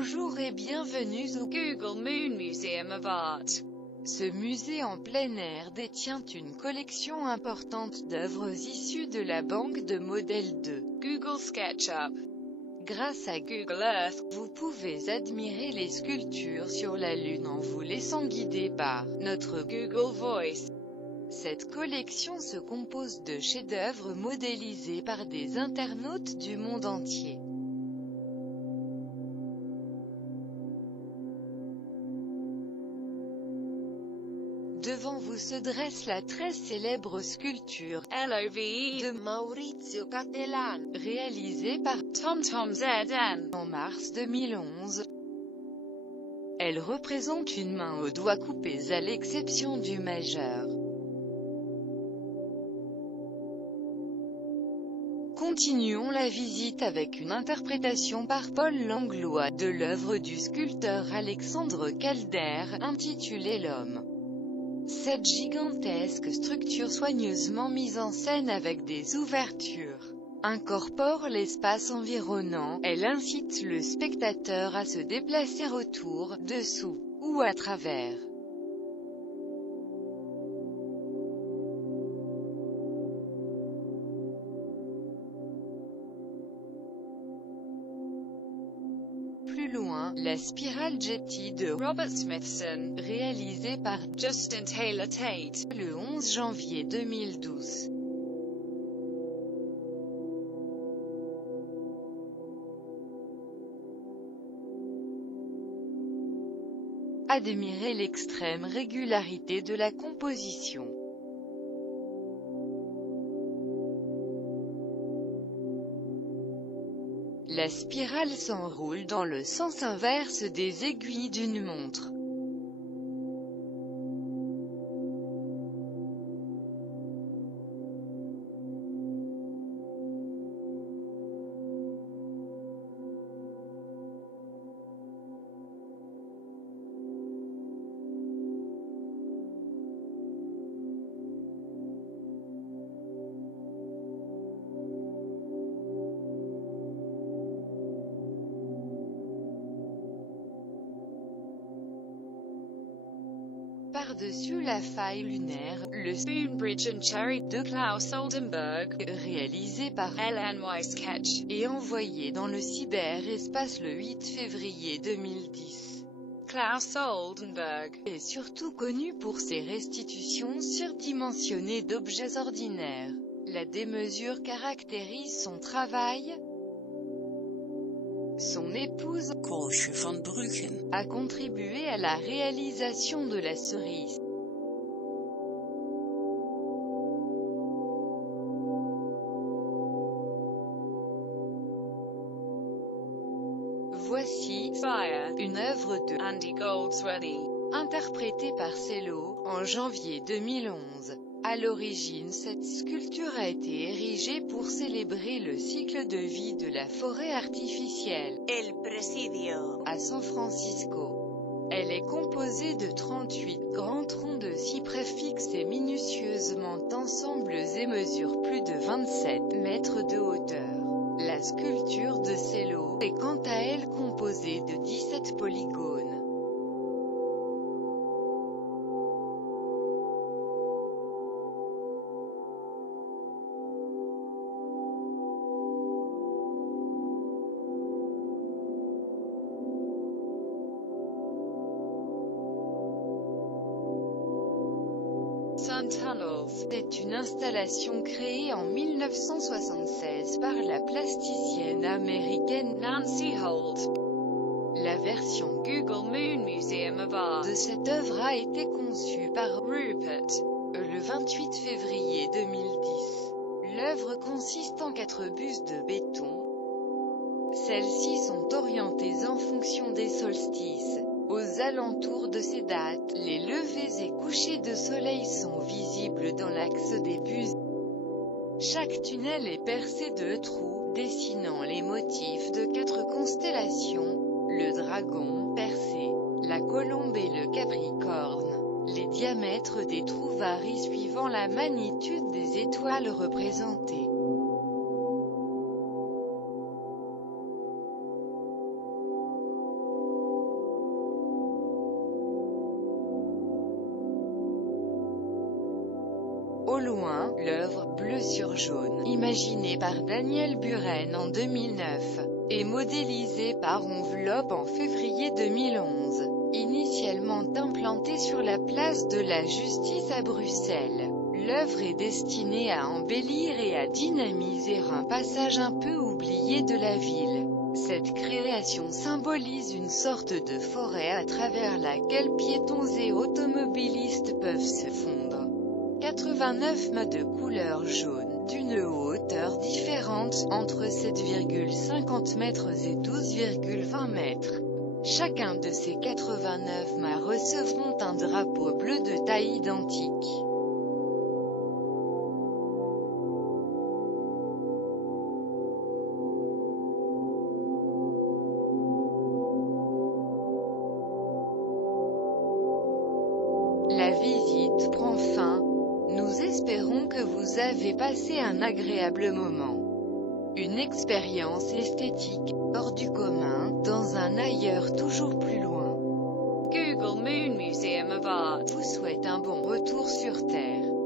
Bonjour et bienvenue au Google Moon Museum of Art. Ce musée en plein air détient une collection importante d'œuvres issues de la banque de modèles de Google SketchUp. Grâce à Google Earth, vous pouvez admirer les sculptures sur la Lune en vous laissant guider par notre Google Voice. Cette collection se compose de chefs-d'œuvre modélisés par des internautes du monde entier. Devant vous se dresse la très célèbre sculpture LOVE de Maurizio Cattelan, réalisée par TomTom ZN en mars 2011. Elle représente une main aux doigts coupés à l'exception du majeur. Continuons la visite avec une interprétation par Paul Langlois de l'œuvre du sculpteur Alexandre Calder, intitulée L'Homme. Cette gigantesque structure soigneusement mise en scène avec des ouvertures incorpore l'espace environnant. Elle incite le spectateur à se déplacer autour, dessous, ou à travers. Plus loin, la spirale Jetty de Robert Smithson, réalisée par Justin Taylor Tate, le 11 janvier 2012. Admirez l'extrême régularité de la composition. La spirale s'enroule dans le sens inverse des aiguilles d'une montre. Par-dessus la faille lunaire, le Spoon Bridge and Cherry de Klaus Oldenburg, réalisé par LNY Sketch, et envoyé dans le cyberespace le 8 février 2010. Klaus Oldenburg est surtout connu pour ses restitutions surdimensionnées d'objets ordinaires. La démesure caractérise son travail. Son épouse, Koosje van Bruggen, a contribué à la réalisation de la cerise. Voici Fire, une œuvre de Andy Goldsworthy, interprétée par Cello, en janvier 2011. À l'origine, cette sculpture a été érigée pour célébrer le cycle de vie de la forêt artificielle, El Presidio, à San Francisco. Elle est composée de 38 grands troncs de cyprès fixés minutieusement ensemble et mesure plus de 27 mètres de hauteur. La sculpture de Cello est quant à elle composée de 17 polygones. Sun Tunnels est une installation créée en 1976 par la plasticienne américaine Nancy Holt. La version Google Moon Museum of Art de cette œuvre a été conçue par Rupert le 28 février 2010. L'œuvre consiste en 4 bustes de béton. Celles-ci sont orientées en fonction des solstices. Aux alentours de ces dates, les levées et couchers de soleil sont visibles dans l'axe des bustes. Chaque tunnel est percé de trous, dessinant les motifs de 4 constellations, le dragon, Persée, la colombe et le capricorne. Les diamètres des trous varient suivant la magnitude des étoiles représentées. Au loin, l'œuvre « Bleu sur jaune », imaginée par Daniel Buren en 2009, et modélisée par Envelope en février 2011. Initialement implantée sur la place de la Justice à Bruxelles, l'œuvre est destinée à embellir et à dynamiser un passage un peu oublié de la ville. Cette création symbolise une sorte de forêt à travers laquelle piétons et automobilistes peuvent se fondre. 89 mâts de couleur jaune, d'une hauteur différente, entre 7,50 mètres et 12,20 mètres. Chacun de ces 89 mâts recevront un drapeau bleu de taille identique. La visite prend fin. Nous espérons que vous avez passé un agréable moment. Une expérience esthétique, hors du commun, dans un ailleurs toujours plus loin. Google Moon Museum of Art vous souhaite un bon retour sur Terre.